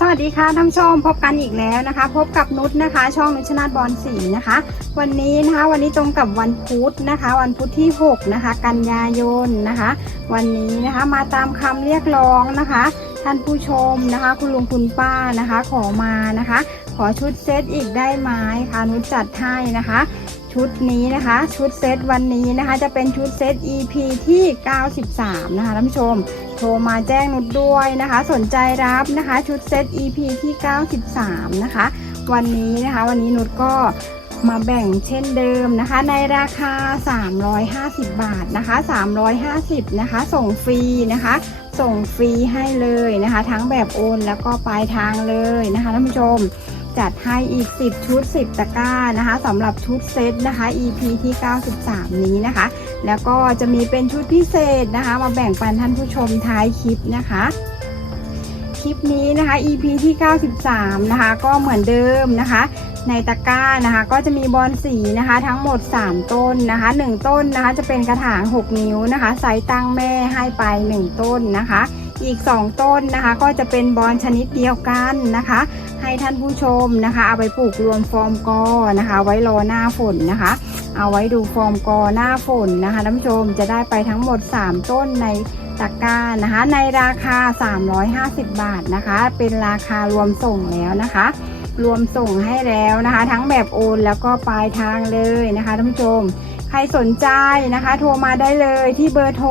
สวัสดีค่ะท่านผู้ชมพบกันอีกแล้วนะคะ พบกับนุชนะคะ ช่องนุชนาธบอลสีนะคะ วันนี้นะคะวันนี้ตรงกับวันพุธนะคะ วันพุธที่ 6 นะคะ กันยายนนะคะ วันนี้นะคะมาตามคำเรียกร้องนะคะ ท่านผู้ชมนะคะ คุณลุงคุณป้านะคะ ขอมานะคะ ขอชุดเซตอีกได้ไหมคะนุชจัดให้นะคะชุดนี้นะคะชุดเซตวันนี้นะคะจะเป็นชุดเซต EP ที่ 93 นะคะท่านผู้ชม โทรมาแจ้งนุชด้วยนะคะ สนใจรับนะคะชุดเซต EP ที่ 93 นะคะ วันนี้นะคะวันนี้นุชก็มาแบ่งเช่นเดิมนะคะ ในราคา 350 บาทนะคะ 350 นะคะ ส่งฟรีนะคะ ส่งฟรีให้เลยนะคะ ทั้งแบบโอนแล้วก็ปลายทางเลยนะคะท่านผู้ชม จัดให้อีก 10 ชุด 10 ตะกร้านะคะสำหรับชุดเซตนะคะ EP ที่ 93 นี้นะคะ แล้วก็จะมีเป็นชุดพิเศษนะคะ มาแบ่งปันท่านผู้ชมท้ายคลิปนะคะคลิปนี้นะคะ EP ที่ 93 นะคะ ก็เหมือนเดิมนะคะ ในตะกร้านะคะ ก็จะมีบอลสีนะคะ ทั้งหมด 3 ต้นนะคะ 1 ต้นนะคะ จะเป็นกระถาง 6 นิ้วนะคะไซส์ตั้งแม่ให้ไป 1 ต้นนะคะ อีก 2 ต้นนะคะ ก็จะเป็นบอลชนิดเดียวกันนะคะ ให้ท่านผู้ชมนะคะ เอาไปปลูกรวมฟอร์มกอนะคะ ไว้รอหน้าฝนนะคะ เอาไว้ดูฟอร์มกอหน้าฝนนะคะท่านผู้ชมจะได้ไปทั้งหมด 3 ต้นในตะกร้านะคะ ในราคา 350 บาทนะคะ เป็นราคารวมส่งแล้วนะคะ รวมส่งให้แล้วนะคะ ทั้งแบบโอนแล้วก็ปลายทางเลยนะคะท่านผู้ชม ใครสนใจนะคะ โทรมาได้เลยที่เบอร์โทร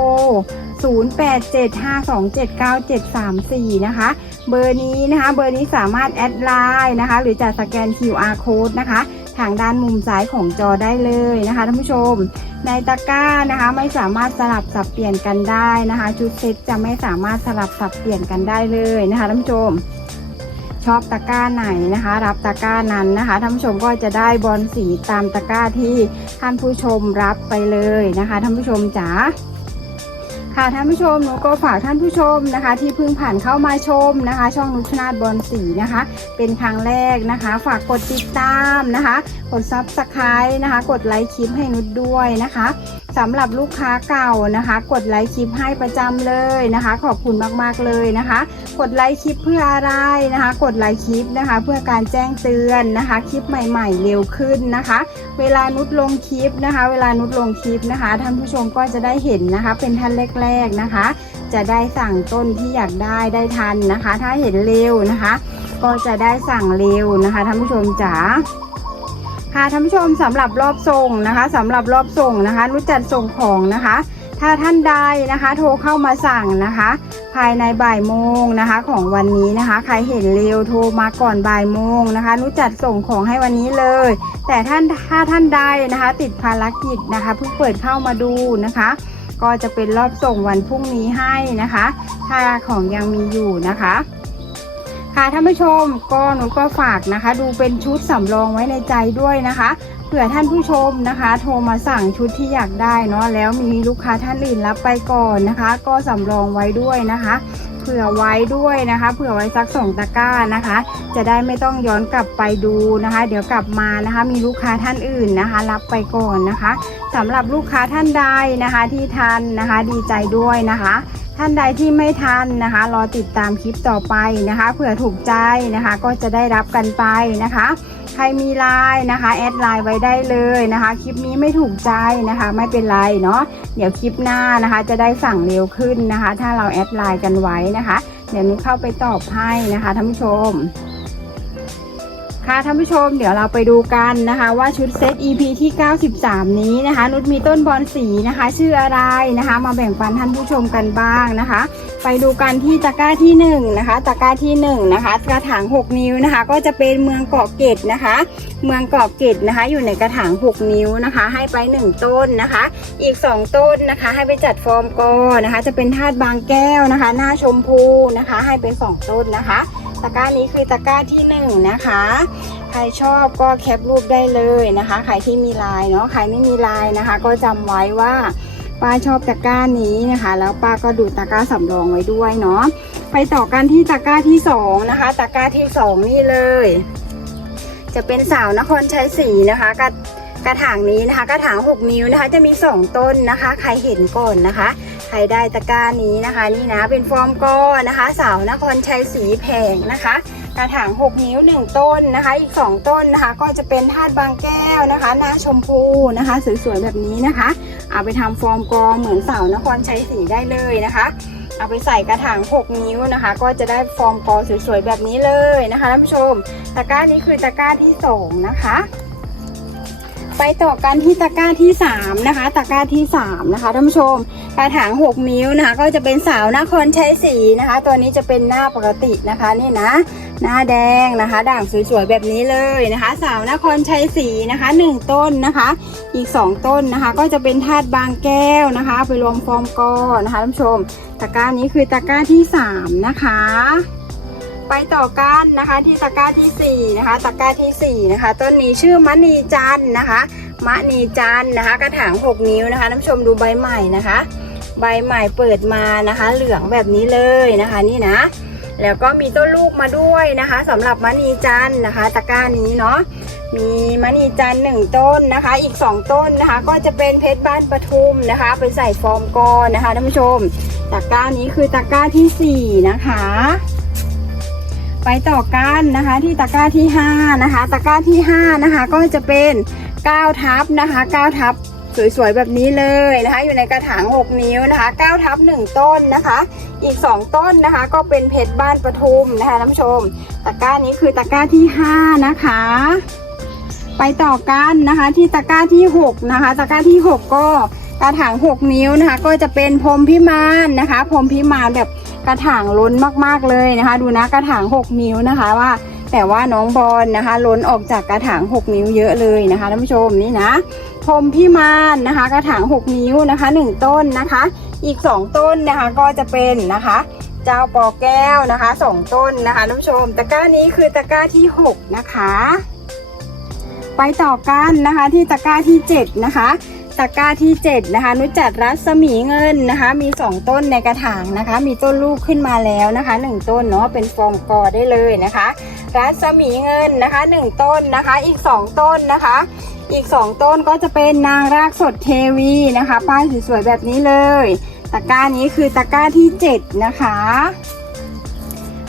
0875279734 นะคะ เบอร์นี้นะคะ เบอร์นี้สามารถแอดไลน์นะคะ หรือจะสแกน QR code นะคะ ทางด้านมุมซ้ายของจอได้เลยนะคะท่านผู้ชม ในตะกร้านะคะไม่สามารถสลับสับเปลี่ยนกันได้นะคะ ชุดเซ็ตจะไม่สามารถสลับสับเปลี่ยนกันได้เลยนะคะท่านผู้ชมชอบตะกร้าไหนนะคะ รับตะกร้านั้นนะคะท่านผู้ชมก็จะได้บอลสีตามตะกร้าที่ท่านผู้ชมรับไปเลยนะคะท่านผู้ชมจ๋า ค่ะท่านผู้ชมหนูก็ฝากท่านผู้ชมนะคะ ที่เพิ่งผ่านเข้ามาชมนะคะ ช่องนุชนาธบอลสีนะคะ เป็นครั้งแรกนะคะ ฝากกดติดตามนะคะ กดซับสไครต์นะคะ กดไลค์คลิปให้นุชด้วยนะคะสำหรับลูกค้าเก่านะคะ กดไลค์คลิปให้ประจำเลยนะคะ ขอบคุณมากๆเลยนะคะ กดไลค์คลิปเพื่ออะไรนะคะ กดไลค์คลิปนะคะ เพื่อการแจ้งเตือนนะคะ คลิปใหม่ๆเร็วขึ้นนะคะ เวลานุชลงคลิปนะคะ เวลานุชลงคลิปนะคะท่านผู้ชมก็จะได้เห็นนะคะ เป็นท่านแรกๆนะคะ จะได้สั่งต้นที่อยากได้ได้ทันนะคะ ถ้าเห็นเร็วนะคะ ก็จะได้สั่งเร็วนะคะท่านผู้ชมจ๋าค่ะท่านผู้ชมสำหรับรอบส่งนะคะสำหรับรอบส่งนะคะนุชจัดส่งของนะคะ ถ้าท่านใดนะคะโทรเข้ามาสั่งนะคะ ภายในบ่ายโมงนะคะ ของวันนี้นะคะ ใครเห็นเร็วโทรมาก่อนบ่ายโมงนะคะนุชจัดส่งของให้วันนี้เลย แต่ท่านถ้าท่านใดนะคะ ติดภารกิจนะคะเพิ่งเปิดเข้ามาดูนะคะ ก็จะเป็นรอบส่งวันพรุ่งนี้ให้นะคะ ถ้าของยังมีอยู่นะคะค่ะท่านผู้ชมก็หนูก็ฝากนะคะ ดูเป็นชุดสำรองไว้ในใจด้วยนะคะเผื่อท่านผู้ชมนะคะ โทรมาสั่งชุดที่อยากได้เนาะแล้วมีลูกค้าท่านอื่นรับไปก่อนนะคะ ก็สำรองไว้ด้วยนะคะ เผื่อไว้ด้วยนะคะ เผื่อไว้สักสองตะกร้านะคะ จะได้ไม่ต้องย้อนกลับไปดูนะคะ เดี๋ยวกลับมานะคะ มีลูกค้าท่านอื่นนะคะ รับไปก่อนนะคะสำหรับลูกค้าท่านใดนะคะที่ทันนะคะ ดีใจด้วยนะคะ ท่านใดที่ไม่ทันนะคะ รอติดตามคลิปต่อไปนะคะเผื่อถูกใจนะคะ ก็จะได้รับกันไปนะคะ ใครมีไลน์นะคะแอดไลน์ไว้ได้เลยนะคะ คลิปนี้ไม่ถูกใจนะคะ ไม่เป็นไรเนาะเดี๋ยวคลิปหน้านะคะ จะได้สั่งเร็วขึ้นนะคะ ถ้าเราแอดไลน์กันไว้นะคะ เดี๋ยวนุ้เข้าไปตอบให้นะคะท่านผู้ชม ค่ะท่านผู้ชมเดี๋ยวเราไปดูกันนะคะว่าชุดเซต EP ที่ 93 นี้นะคะ นุชมีต้นบอลสีนะคะ ชื่ออะไรนะคะ มาแบ่งปันท่านผู้ชมกันบ้างนะคะ ไปดูกันที่ตะกร้าที่1นะคะตะกร้าที่1นะคะกระถาง 6 นิ้วนะคะ ก็จะเป็นเมืองเกาะเกร็ดนะคะ เมืองเกาะเกร็ดนะคะ อยู่ในกระถาง 6 นิ้วนะคะ ให้ไป 1 ต้นนะคะ อีก 2 ต้นนะคะ ให้ไปจัดฟอร์มกอนะคะ จะเป็นธาตุบางแก้วนะคะ หน้าชมพูนะคะ ให้เป็น 2 ต้นนะคะ ตะกร้านี้คือตะกร้าที่1นะคะ ใครชอบก็แคปรูปได้เลยนะคะ ใครที่มีลน์เนาะ ใครไม่มีลน์นะคะ ก็จำไว้ว่าป้าชอบตะกร้านี้นะคะ แล้วป้าก็ดูตะกร้าสำรองไว้ด้วยเนาะ ไปต่อกันที่ตะกร้าที่สองนะคะ ตะกร้าที่สองนี่เลย จะเป็นสาวนครชัยศรีนะคะกระกระถางนี้นะคะ กระถาง 6 นิ้วนะคะ จะมี 2 ต้นนะคะ ใครเห็นก่อนนะคะ รรได้ตะกร้านี้นะคะ นี่นะเป็นฟอร์มกอนะคะ สาวนครชัยสีแผงนะคะ กระถาง 6 นิ้ว 1 ต้นนะคะ อีก 2 ต้นนะคะ ก็จะเป็นธาตุบางแก้วนะคะหน้าชมพูนะคะ สวยๆแบบนี้นะคะ เอาไปทำฟอร์มกอเหมือนสาวนครชัยสีได้เลยนะคะเอาไปใส่กระถาง 6 นิ้วนะคะ ก็จะได้ฟอร์มกอสวยๆแบบนี้เลยนะคะท่านผู้ชม ตะกร้านี้คือตะกร้าที่สองนะคะ ไปต่อกันที่ตะกร้าที่สามนะคะ ตะกร้าที่สามนะคะท่านผู้ชม กระถาง 6 นิ้วนะคะ ก็จะเป็นสาวนครชัยศรีนะคะ ตัวนี้จะเป็นหน้าปกตินะคะนี่นะ หน้าแดงนะคะ ด่างสวยๆแบบนี้เลยนะคะ สาวนครชัยศรีนะคะ 1 ต้นนะคะ อีก 2 ต้นนะคะ ก็จะเป็นธาตุบางแก้วนะคะ ไปรวมฟอร์มกอนะคะท่านผู้ชมตะกร้านี้คือตะกร้าที่ 3 นะคะไปต่อกันนะคะที่ตะกร้าที่ 4 นะคะตะกร้าทีสี่4 นะคะต้นนี้ชื่อมณีจันนะคะมณีจันนะคะ กระถาง 6 นิ้วนะคะท่านผู้ชมดูใบใหม่นะคะ ใบใหม่เปิดมานะคะ เหลืองแบบนี้เลยนะคะนี่นะ แล้วก็มีต้นลูกมาด้วยนะคะสำหรับมณีจันนะคะตะกร้านี้เนาะมีมณีจันหนึ่งต้นนะคะ อีก 2 ต้นนะคะ ก็จะเป็นเพชรบ้านปทุมนะคะไปใส่ฟอร์มกอนะคะท่านผู้ชมตะกร้านี้คือตะกร้าทีสี่ 4 นะคะ ไปต่อกันนะคะที่ตะกร้าที่5นะคะตะกร้าที่5นะคะก็จะเป็น9ทับนะคะ9ทับ สวยๆแบบนี้เลยนะคะ อยู่ในกระถาง 6 นิ้วนะคะ9ทับ1ต้นนะคะ อีก 2 ต้นนะคะ ก็เป็นเพชรบ้านประทุมนะคะท่านผู้ชม ตะกร้านี้คือตะกร้าที่ 5 นะคะ ไปต่อกันนะคะที่ตะกร้าที่ 6 นะคะ ตะกร้าที่ 6 ก็กระถาง 6 นิ้วนะคะ ก็จะเป็นพรมพิมานนะคะ พรมพิมานแบบกระถางล้นมากๆเลยนะคะ ดูนะกระถาง 6 นิ้วนะคะว่า แต่ว่าน้องบอลนะคะ ล้นออกจากกระถาง 6 นิ้วเยอะเลยนะคะท่านผู้ชมนี่นะพรมพิมานนะคะ กระถาง 6 นิ้วนะคะ 1 ต้นนะคะ อีก 2 ต้นนะคะก็จะเป็นนะคะเจ้าปอแก้วนะคะ 2 ต้นนะคะท่านผู้ชมตะกร้านี้คือตะกร้าที่ 6 นะคะ ไปต่อกันนะคะที่ตะกร้าที่ 7 นะคะ ตะกร้าที่ 7 นะคะ นุจัดรัศมีเงินนะคะ มี 2 ต้นในกระถางนะคะ มีต้นลูกขึ้นมาแล้วนะคะ 1 ต้นเนาะเป็นฟอร์มกอได้เลยนะคะ รัศมีเงินนะคะ 1 ต้นนะคะ อีก 2 ต้นนะคะ อีก 2 ต้นก็จะเป็นนางรากสดเทวีนะคะ ป้ายสวยๆแบบนี้เลย ตะกร้านี้คือตะกร้าที่ 7 นะคะ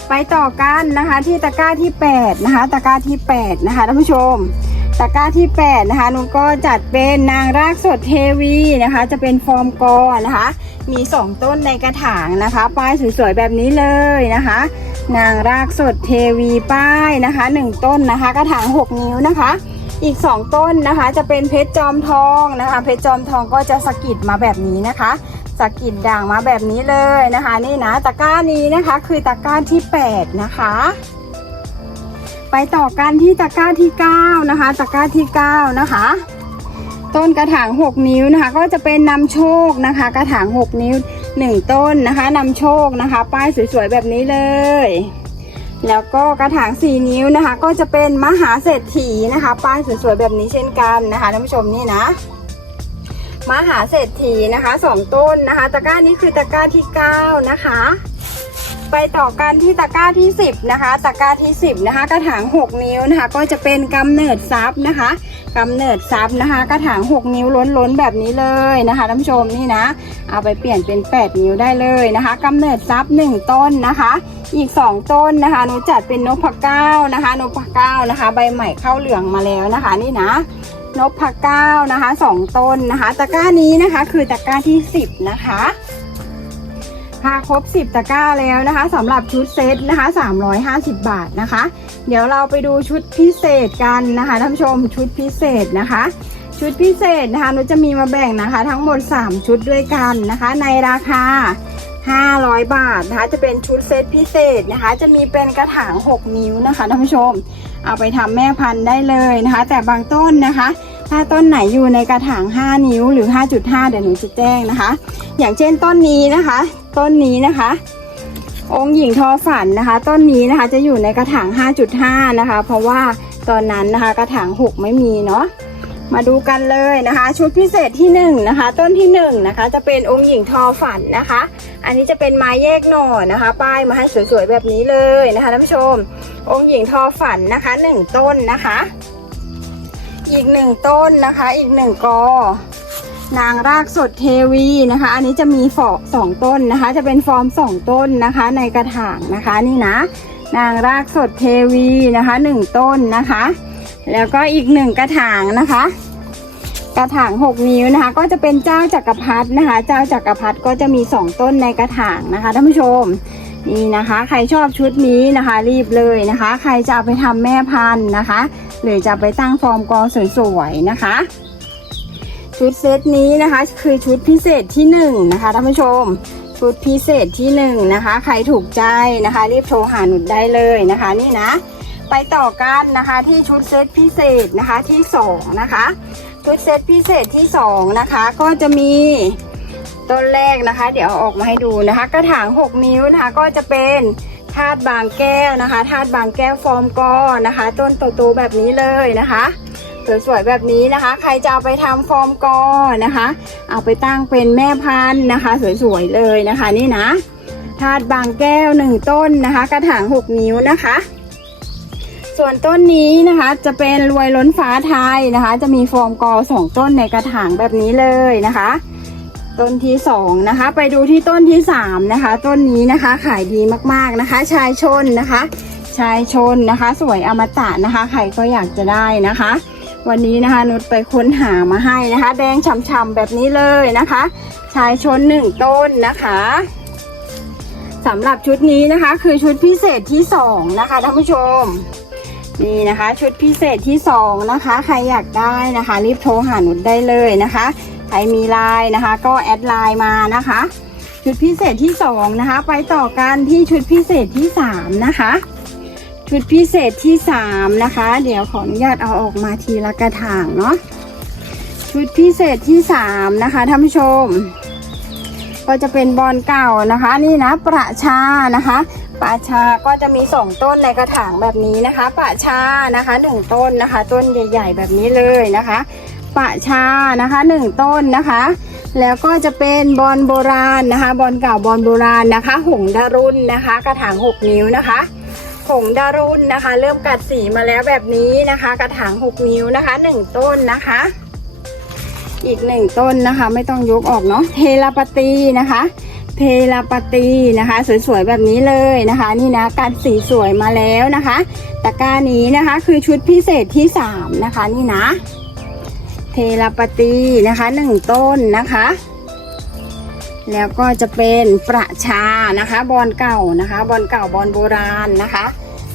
ไปต่อกันนะคะที่ตะกร้าที่ 8 นะคะ ตะกร้าที่ 8 นะคะท่านผู้ชม ตะกร้าที่ 8 นะคะนุ้ก็จัดเป็นนางรากสดเทวีนะคะ จะเป็นฟอร์มกอนะคะ มี 2 ต้นในกระถางนะคะ ป้ายสวยๆแบบนี้เลยนะคะ นางรากสดเทวีป้ายนะคะ 1 ต้นนะคะ กระถาง 6 นิ้วนะคะ อีก 2 ต้นนะคะจะเป็นเพชรจอมทองนะคะ เพชรจอมทองก็จะสะกิดมาแบบนี้นะคะสะกิดด่างมาแบบนี้เลยนะคะ นี่นะตะกร้านี้นะคะ คือตะกร้าที่ 8 นะคะ ไปต่อกันที่ตะกร้าที่ 9 นะคะตะกร้าที่ 9 นะคะ ต้นกระถาง 6 นิ้วนะคะ ก็จะเป็นนำโชคนะคะ กระถาง 6 นิ้ว 1 ต้นนะคะนำโชคนะคะ ป้ายสวยๆแบบนี้เลย แล้วก็กระถาง 4 นิ้วนะคะ ก็จะเป็นมหาเศรษฐีนะคะ ป้ายสวยๆแบบนี้เช่นกันนะคะท่านผู้ชมนี่นะมหาเศรษฐีนะคะสองต้นนะคะ ตะกร้านี้คือตะกร้าที่ 9 นะคะ ไปต่อกันที่ตะกร้าที่ 10นะคะตะกร้าที่ 10นะคะกระถาง 6 นิ้วนะคะก็จะเป็นกำเนิดซับนะคะกำเนิดซับนะคะกระถาง 6 นิ้วล้นๆแบบนี้เลยนะคะท่านผู้ชมนี่นะ เอาไปเปลี่ยนเป็น 8 นิ้วได้เลยนะคะกำเนิดซับ1ต้นนะคะ อีก 2 ต้นนะคะหนูจัดเป็นนกพเก้านะคะนกพเก้านะคะ ใบใหม่เข้าเหลืองมาแล้วนะคะนี่นะนกพเก้านะคะสองต้นนะคะ ตะกร้านี้นะคะคือตะกร้าที่ 10 นะคะ ค่ะครบ 10ตะกร้าแล้วนะคะสำหรับชุดเซตนะคะ 350 บาทนะคะ เดี๋ยวเราไปดูชุดพิเศษกันนะคะท่านผู้ชมชุดพิเศษนะคะ ชุดพิเศษนะคะนุจะมีมาแบ่งนะคะ ทั้งหมด 3 ชุดด้วยกันนะคะ ในราคา 500 บาทนะคะ จะเป็นชุดเซตพิเศษนะคะ จะมีเป็นกระถาง 6 นิ้วนะคะท่านผู้ชม เอาไปทำแม่พันธุ์ได้เลยนะคะ แต่บางต้นนะคะถ้าต้นไหนอยู่ในกระถาง 5 นิ้วหรือ 5.5 เดี๋ยวหนูจะแจ้งนะคะ อย่างเช่นต้นนี้นะคะ ต้นนี้นะคะ องค์หญิงทอฝันนะคะ ต้นนี้นะคะจะอยู่ในกระถาง 5.5 นะคะ เพราะว่าตอนนั้นนะคะกระถาง 6 ไม่มีเนาะมาดูกันเลยนะคะ ชุดพิเศษที่1นะคะ ต้นที่1นะคะ จะเป็นองค์หญิงทอฝันนะคะ อันนี้จะเป็นไม้แยกหน่อนะคะ ป้ายมาให้สวยๆแบบนี้เลยนะคะท่านผู้ชม องค์หญิงทอฝันนะคะ 1 ต้นนะคะ อีกหนึ่งต้นนะคะ อีกหนึ่งกอ นางรากสดเทวีนะคะ อันนี้จะมีฟอสองต้นนะคะ จะเป็นฟอร์มสองต้นนะคะ ในกระถางนะคะนี่นะ นางรากสดเทวีนะคะหนึ่งต้นนะคะ แล้วก็อีกหนึ่งกระถางนะคะ กระถางหกนิ้วนะคะ ก็จะเป็นเจ้าจักรพรรดินะคะ เจ้าจักรพรรดิก็จะมีสองต้นในกระถางนะคะท่านผู้ชมนี่นะคะ ใครชอบชุดนี้นะคะ รีบเลยนะคะ ใครจะเอาไปทำแม่พันธุ์นะคะ หรือจะไปตั้งฟอร์มกอสวยๆนะคะ ชุดเซตนี้นะคะ คือชุดพิเศษที่หนึ่งนะคะท่านผู้ชม ชุดพิเศษที่หนึ่งนะคะ ใครถูกใจนะคะ รีบโทรหาหนุดได้เลยนะคะ นี่นะ ไปต่อกันนะคะที่ชุดเซตพิเศษนะคะที่สองนะคะชุดเซตพิเศษที่สองนะคะ ก็จะมีต้นแรกนะคะ เดี๋ยวอออกมาให้ดูนะคะ กระถาง 6 นิ้วนะคะ ก็จะเป็นธาตุบางแก้วนะคะธาตุบางแก้วฟอร์มกอนะคะ ต้นโตๆแบบนี้เลยนะคะ สวยๆแบบนี้นะคะ ใครจะเอาไปทำฟอร์มกอนะคะ เอาไปตั้งเป็นแม่พันธุ์นะคะ สวยๆเลยนะคะนี่นะธาตุบางแก้วหนึ่งต้นนะคะ กระถาง6นิ้วนะคะ ส่วนต้นนี้นะคะจะเป็นรวยล้นฟ้าไทยนะคะ จะมีฟอร์มกอสองต้นในกระถางแบบนี้เลยนะคะต้นที่สองนะคะ ไปดูที่ต้นที่สามนะคะ ต้นนี้นะคะขายดีมากๆนะคะ ชายชนนะคะ ชายชนนะคะ สวยอมตะนะคะ ใครก็อยากจะได้นะคะ วันนี้นะคะนุชไปค้นหามาให้นะคะ แดงฉ่ำๆแบบนี้เลยนะคะ ชายชนหนึ่งต้นนะคะสำหรับชุดนี้นะคะ คือชุดพิเศษที่สองนะคะท่านผู้ชมนี่นะคะ ชุดพิเศษที่สองนะคะ ใครอยากได้นะคะ รีบโทรหาหนุดได้เลยนะคะ ใครมีไลน์นะคะ ก็แอดไลน์มานะคะ ชุดพิเศษที่สองนะคะ ไปต่อกันที่ชุดพิเศษที่สามนะคะ ชุดพิเศษที่สามนะคะ เดี๋ยวขออนุญาตเอาออกมาทีละกระถางเนาะชุดพิเศษที่สามนะคะท่านผู้ชม ก็จะเป็นบอลเก่านะคะ นี่นะประชานะคะปะชาก็จะมีสองต้นในกระถางแบบนี้นะคะปะชานะคะหนึ่งต้นนะคะ ต้นใหญ่ ๆ แบบนี้เลยนะคะปะชานะคะหนึ่งต้นนะคะ แล้วก็จะเป็นบอลโบราณนะคะ บอลเก่าบอลโบราณนะคะ หงดารุ่นนะคะ กระถางหกนิ้วนะคะ หงดารุนนะคะ เริ่มกัดสีมาแล้วแบบนี้นะคะ กระถางหกนิ้วนะคะหนึ่งต้นนะคะ อีกหนึ่งต้นนะคะ ไม่ต้องยกออกเนาะเทลาปตีนะคะเทลาปตีนะคะ สวยๆแบบนี้เลยนะคะ นี่นะกัดสีสวยมาแล้วนะคะตะกร้านี้นะคะคือชุดพิเศษที่สามนะคะ นี่นะ เทลาปตีนะคะหนึ่งต้นนะคะ แล้วก็จะเป็นประชานะคะบอลเก่านะคะบอลเก่าบอลโบราณนะคะ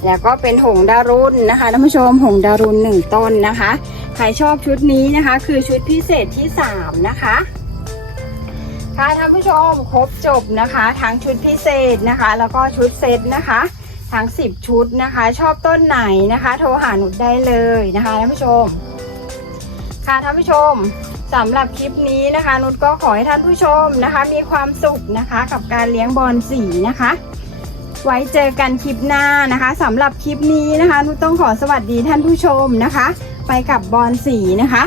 แล้วก็เป็นหงดารุนนะคะท่านผู้ชมหงดารุนหนึ่งต้นนะคะใครชอบชุดนี้นะคะ คือชุดพิเศษที่สามนะคะค่ะท่านผู้ชมครบจบนะคะทั้งชุดพิเศษนะคะ แล้วก็ชุดเซตนะคะทั้ง 10 ชุดนะคะ ชอบต้นไหนนะคะ โทรหาหนุดได้เลยนะคะท่านผู้ชม ค่ะท่านผู้ชม สำหรับคลิปนี้นะคะนุชก็ขอให้ท่านผู้ชมนะคะ มีความสุขนะคะกับการเลี้ยงบอลสีนะคะ ไว้เจอกันคลิปหน้านะคะสำหรับคลิปนี้นะคะนุชต้องขอสวัสดีท่านผู้ชมนะคะ ไปกับบอลสีนะคะ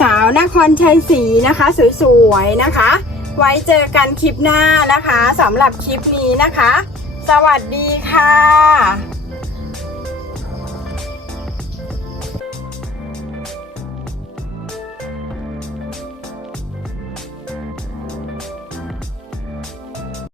สาวนครชัยศรีนะคะสวยๆนะคะ ไว้เจอกันคลิปหน้านะคะสำหรับคลิปนี้นะคะ สวัสดีค่ะ